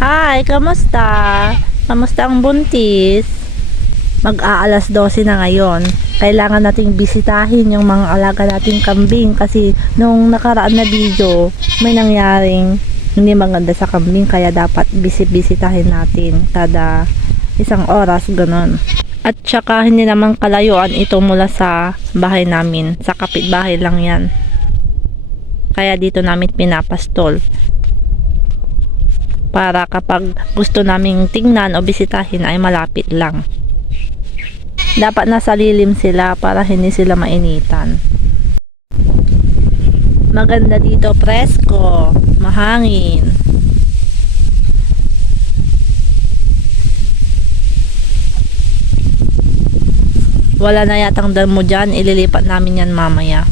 Hi, kamusta? Kamusta ang buntis? Mag-aalas 12 na ngayon. Kailangan nating bisitahin yung mga alaga nating kambing kasi nung nakaraan na video, may nangyaring hindi maganda sa kambing kaya dapat bisitahin natin kada isang oras, ganun. At saka hindi naman kalayuan ito mula sa bahay namin. Sa kapitbahay lang yan. Kaya dito namin pinapastol. Para kapag gusto naming tingnan o bisitahin ay malapit lang. Dapat nasa lilim sila para hindi sila mainitan. Maganda dito, presko, mahangin. Wala na yatang damo dyan, ililipat namin yan mamaya.